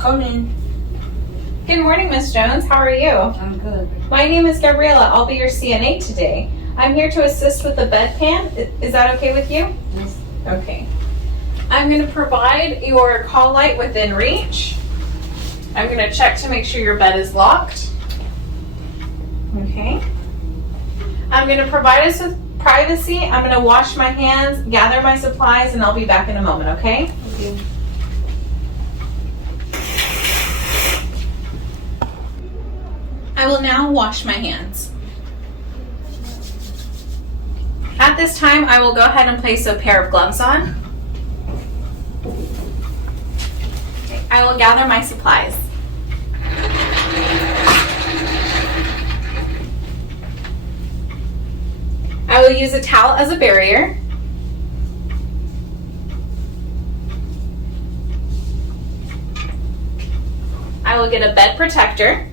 Come in. Good morning, Miss Jones. How are you? I'm good. My name is Gabriela. I'll be your CNA today. I'm here to assist with the bedpan. Is that okay with you? Yes. Okay. I'm going to provide your call light within reach. I'm going to check to make sure your bed is locked. Okay. I'm going to provide us with privacy. I'm going to wash my hands, gather my supplies, and I'll be back in a moment, okay? Okay. I will now wash my hands. At this time, I will go ahead and place a pair of gloves on. I will gather my supplies. I will use a towel as a barrier. I will get a bed protector.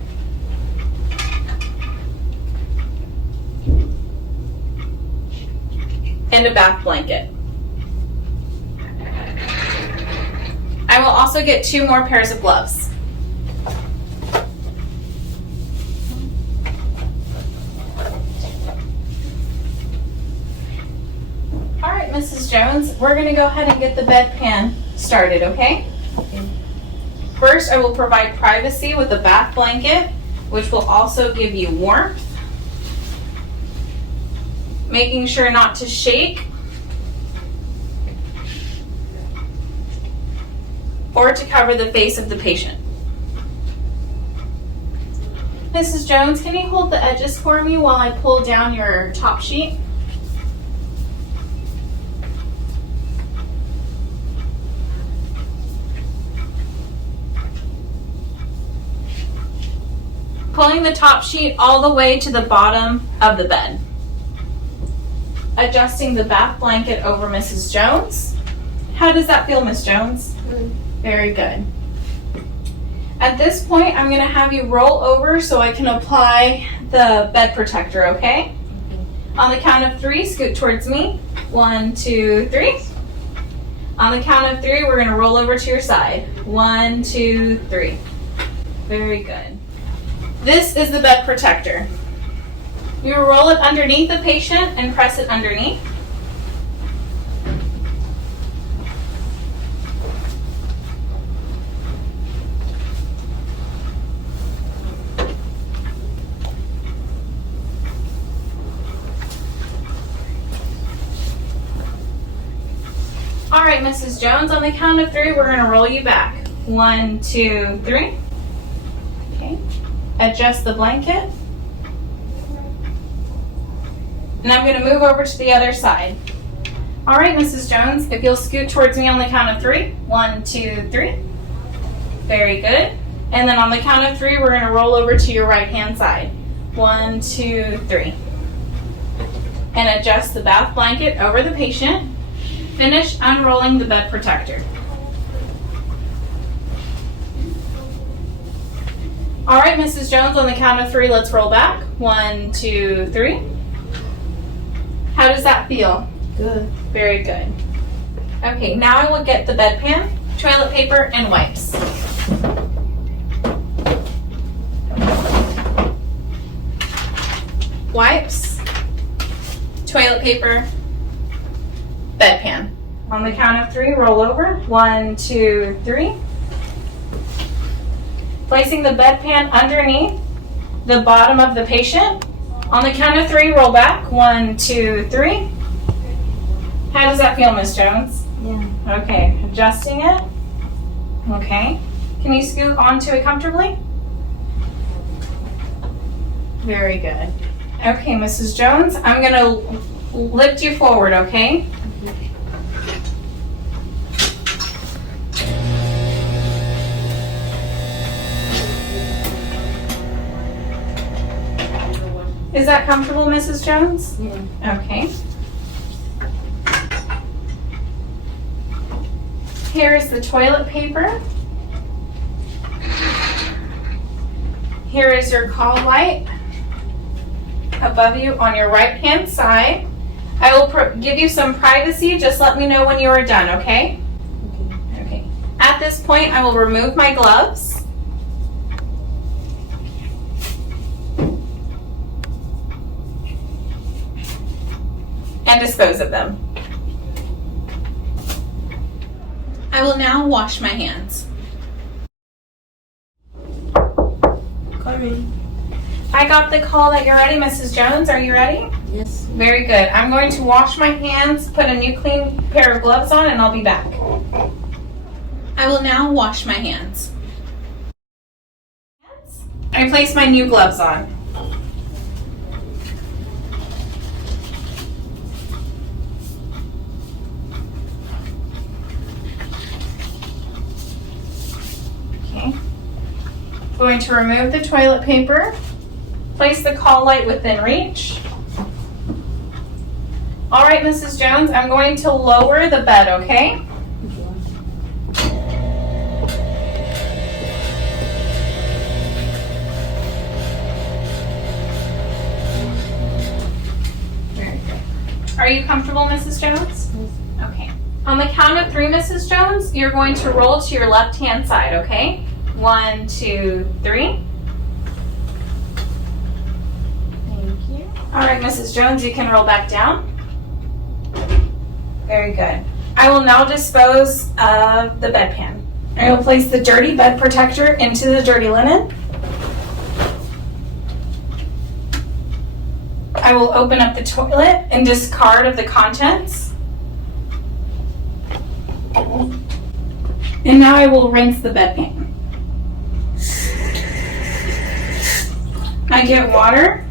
And a bath blanket. I will also get 2 more pairs of gloves. All right, Mrs. Jones, we're going to go ahead and get the bedpan started, okay? Okay. First, I will provide privacy with a bath blanket, which will also give you warmth. Making sure not to shake or to cover the face of the patient. Mrs. Jones, can you hold the edges for me while I pull down your top sheet? Pulling the top sheet all the way to the bottom of the bed. Adjusting the bath blanket over Mrs. Jones. How does that feel, Miss Jones? Good. Very good. At this point, I'm going to have you roll over so I can apply the bed protector, okay? On the count of 3, scoot towards me. 1, 2, 3. On the count of 3, we're going to roll over to your side. 1, 2, 3. Very good. This is the bed protector. You roll it underneath the patient and press it underneath. All right, Mrs. Jones, on the count of 3, we're going to roll you back. 1, 2, 3. Okay. Adjust the blanket. And I'm going to move over to the other side. All right, Mrs. Jones, if you'll scoot towards me on the count of 3. 1, 2, 3. Very good. And then on the count of 3, we're going to roll over to your right-hand side. 1, 2, 3. And adjust the bath blanket over the patient. Finish unrolling the bed protector. All right, Mrs. Jones, on the count of 3, let's roll back. 1, 2, 3. How does that feel? Good. Very good. Okay, now I will get the bedpan, toilet paper, and wipes. Wipes, toilet paper, bedpan. On the count of 3, roll over. 1, 2, 3. Placing the bedpan underneath the bottom of the patient. On the count of 3, roll back. 1, 2, 3. How does that feel, Miss Jones? Yeah. Okay, adjusting it. Okay. Can you scoot onto it comfortably? Very good. Okay, Mrs. Jones, I'm going to lift you forward, okay? Is that comfortable, Mrs. Jones? Yeah. Okay. Here is the toilet paper. Here is your call light above you on your right-hand side. I will give you some privacy. Just let me know when you are done, okay? Okay. Okay. At this point, I will remove my gloves. And dispose of them. I will now wash my hands. Coming. I got the call that you're ready, Mrs. Jones. Are you ready? Yes. Very good. I'm going to wash my hands, put a new clean pair of gloves on, and I'll be back. I will now wash my hands. I place my new gloves on. Okay. Going to remove the toilet paper. Place the call light within reach. All right, Mrs. Jones, I'm going to lower the bed, okay? Very good. Are you comfortable, Mrs. Jones? Yes. Okay. On the count of 3, Mrs. Jones, you're going to roll to your left-hand side, okay? 1, 2, 3. Thank you. All right, Mrs. Jones, you can roll back down. Very good. I will now dispose of the bedpan. I will place the dirty bed protector into the dirty linen. I will open up the toilet and discard of the contents. And now I will rinse the bedpan. I get water,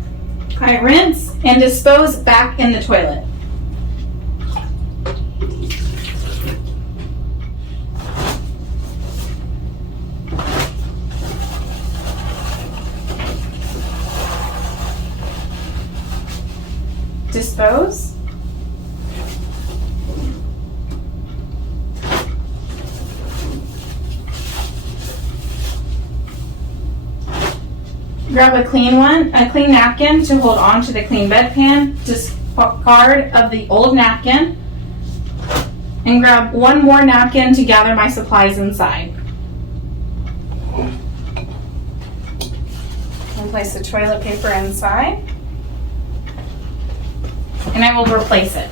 I rinse, and dispose back in the toilet. Dispose. Grab a clean napkin to hold on to the clean bedpan. Discard of the old napkin. And grab one more napkin to gather my supplies inside. And place the toilet paper inside. And I will replace it.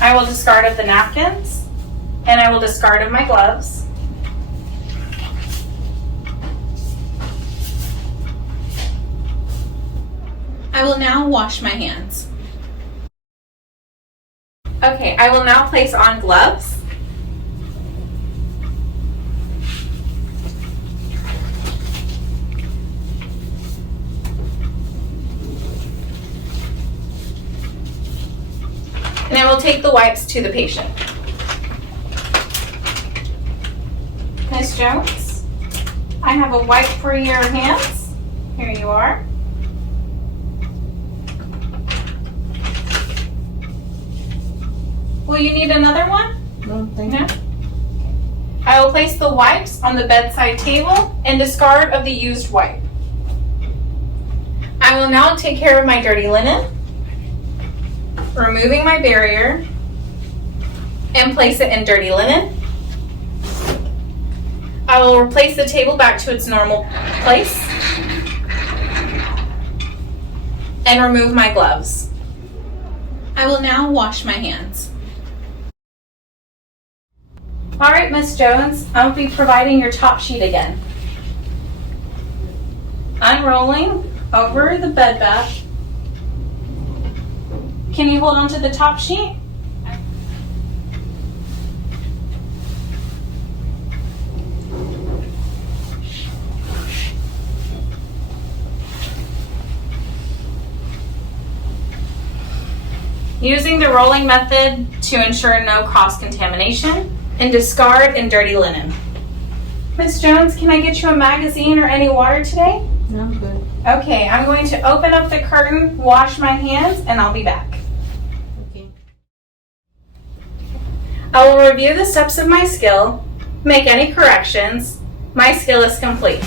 I will discard of the napkins. And I will discard of my gloves. I will now wash my hands. Okay, I will now place on gloves. And I will take the wipes to the patient. Miss Jones, I have a wipe for your hands. Here you are. Will you need another one? No, thank you. No? I will place the wipes on the bedside table and discard of the used wipe. I will now take care of my dirty linen, removing my barrier, and place it in dirty linen. I will replace the table back to its normal place and remove my gloves. I will now wash my hands. All right, Miss Jones, I'll be providing your top sheet again. Unrolling over the bed bath. Can you hold on to the top sheet? Using the rolling method to ensure no cross-contamination, and discard in dirty linen. Miss Jones, can I get you a magazine or any water today? No, I'm good. Okay, I'm going to open up the curtain, wash my hands, and I'll be back. Okay. I will review the steps of my skill, make any corrections. My skill is complete.